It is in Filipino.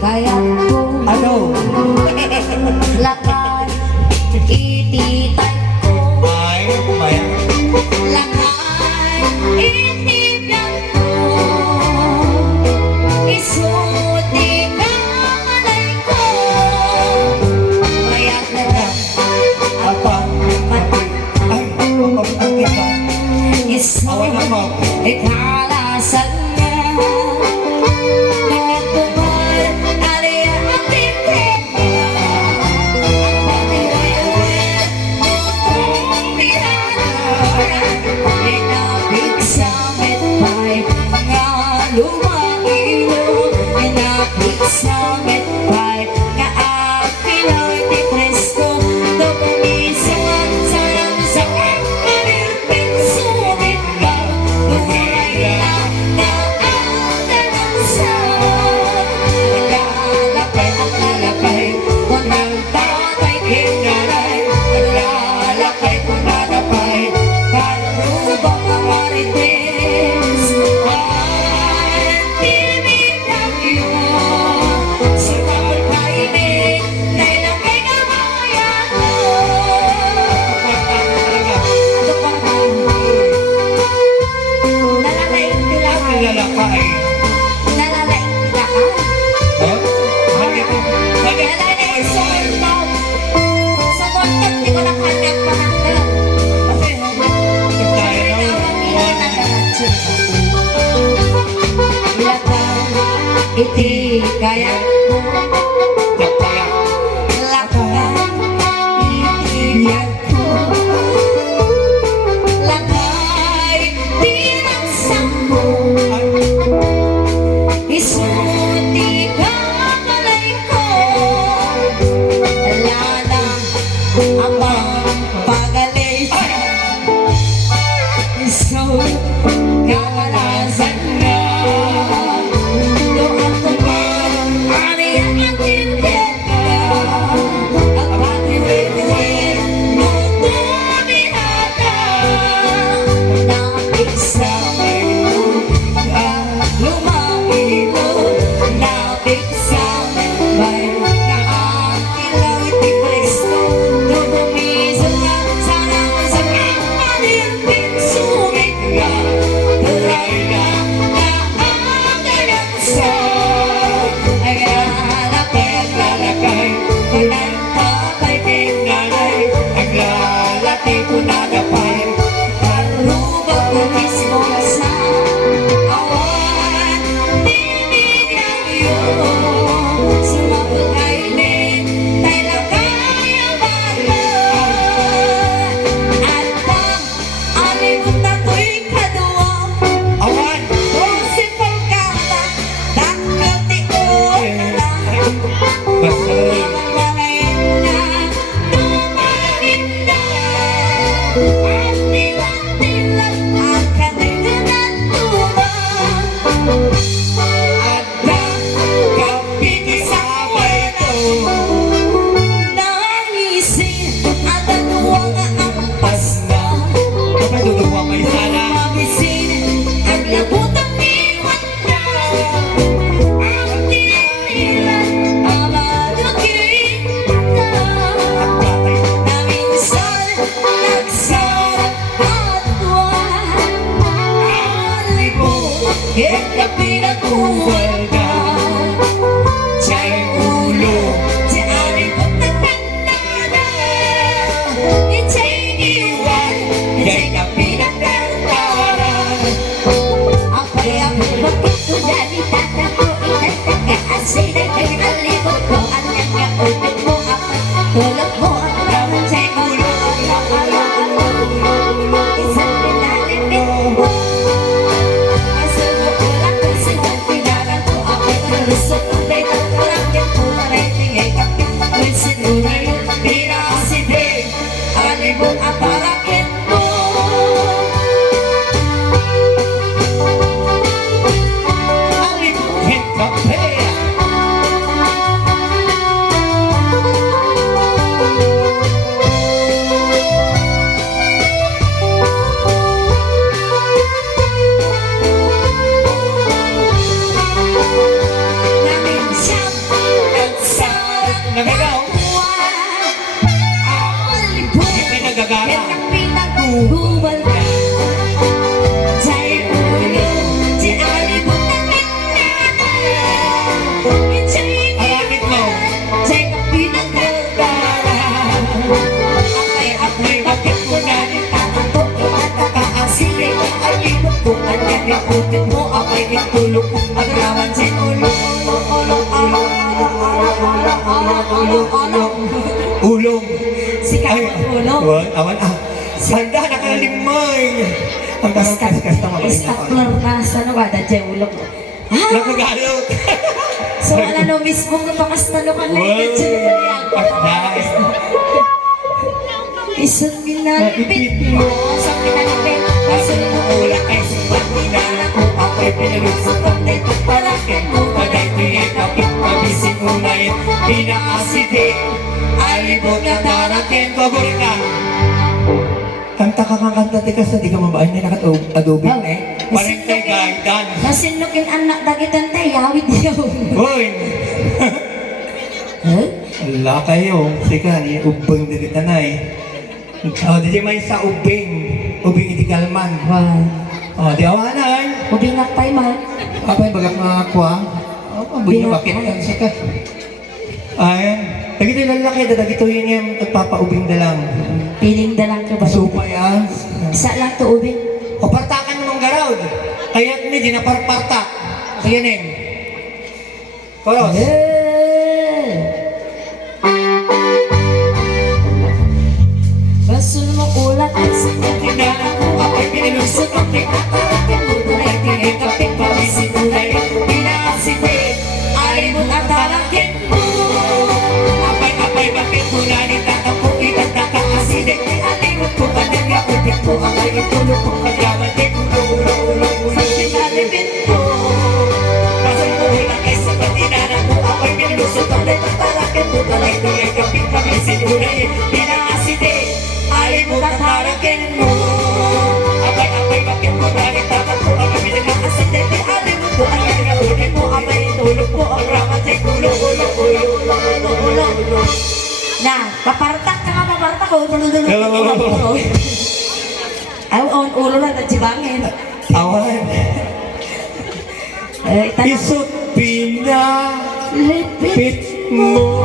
kaya ko Ano? lakad ititay ko Ay, kumaya. lakad itibyan ko isuti ka malay ko mayat na lang Apa? Ay, pagpapakit ka. Awan ako. ikalasan na nagtumar alaya ang tintin patiwaywet mong biyanan inapit sa metpay nga lumailo inapit sa metpay nga apiloy di presko tubumisan sarang sa kanilpin sumit ka tuway na naandalansa lalapay at lalapay kung nagtatay kinalay lalapay kung natapay karubang mga marites at tinitang yun sa kapagkainin na ilagay na maya ko ano pa nalalaing nila ka Lalakay. nalalaing nila ka Huh? Bakit? Bakit? nalalaing sumurtog sumurtog di ko nakahanap pahandang Kasi, kaya na. iti kaya ko Nakaya. lakad itibyan ko lakay tinaksan ko isuti ka malay ko lana ang pagaling so kakalasan na doon ko ba ari ang ating ganda ang patiwiwin nung tumihata napig sa lumailo napig sa may naakilaw iti presko tubumisan na sarang sa kanilpin sumit ka turay ka naandalansa ay lalakay kung nagtapay tinalay ang lalaki kung nagapay karubang ko mismo sa awan tinigyan yun sumabot kainin tayo lang kaya bala at pang alimot na to'y kadua Awan. kung si pagkata dakot ti ola Basta. mamalayan na tumangin na at tilang-tilang ang kanay na natubang at kapinisapay ko nangisin at anuwang ampas na Kapag tutuwa may sala. mabisin ang labutang iwan na ang tinilan ang madukita naminsan nagsarap at tuwan alibot ito pinatuwal ka siya'y ulo si alibot na tandana ito'y iwan ito'y kapinagkantaran apay ang bakit ko dali tatako itataka asin ay kagalibot ko at nagkaupit mo apat tulog mo ang kawan sa'y ulo isang pinalipit mo asa mo ulang kung sigang pinalang Aramid mo. Check ang pinagdadala. Apay, bakit mo na nitatanto? Itatakaasili ko ay libot ko. Anyang yakupin mo, apay itulog ko. Agrawan sa ulo, Ulong. Sikat ang ulo. Wag, awan ah. Sanda, nakalimay. Ang kaskas na mabalik na. Istaklar na sa nawada dyan ulo ko. Nakagalot. So wala no mismo nga pakastalo ka na Pasday. Isang ginalipit mo sa pinalipit. Asan mo ula kay subat nila ko ako'y pinalusot ang dito parakin mo bagay tuyay kapit pabisin unay pinaasidi alibot na tarakin pabor ka. Kanta ka kanta tikas na di ka mabahay na nakat-adobe. Parintay gaidan. Nasinukin anak dagitan tayo, yawid yaw. Hoy! Huh? Wala kayo. Sika, ni ubeng dili tanay. Oh, di may sa ubeng. Ubeng iti kalman. Wow. Oh, di awanan. Ubinak tayo man. Apay bagak mga kuha. Oh, bunyo bakit yan sika. Ayan. Dagito yung lalaki, dagito yun yung nagpapaubing dalang. Piling dalang ka ba? Supay ah. Isa lang to ubing. O partakan mo ng garawd. Ayat ni, di na parpartak. Sige neng. Koros. Basun mo ulat at sinagina ko ako'y pinilusot ang pinatarakin mo tunay tingin kapit pabisin tunay pinakasindi alimot at tarakin mo Apay, bakit mo na nitatampo itatakaasidik Di alimot ko kanyang yakupit mo Apay, itulog ko kagyaman di ulo sa pinalipit mo Pasal mo ulang kay sa patinanan mo Ako'y pinilusot ang pinatarakin mo tunay tingin kapit pabisin tunay pinakasidik alimot at tarakin mo Apay, bakit mo na nitatampo ang pinakasindi Di alimot ko kanyang yakupit mo Abay tulog mo ang ramat ay ulo Na, papartak ka nga papartak ko Ay, on ulo lang at sibangin Awan Itanong Isot pinalipit Lipit mo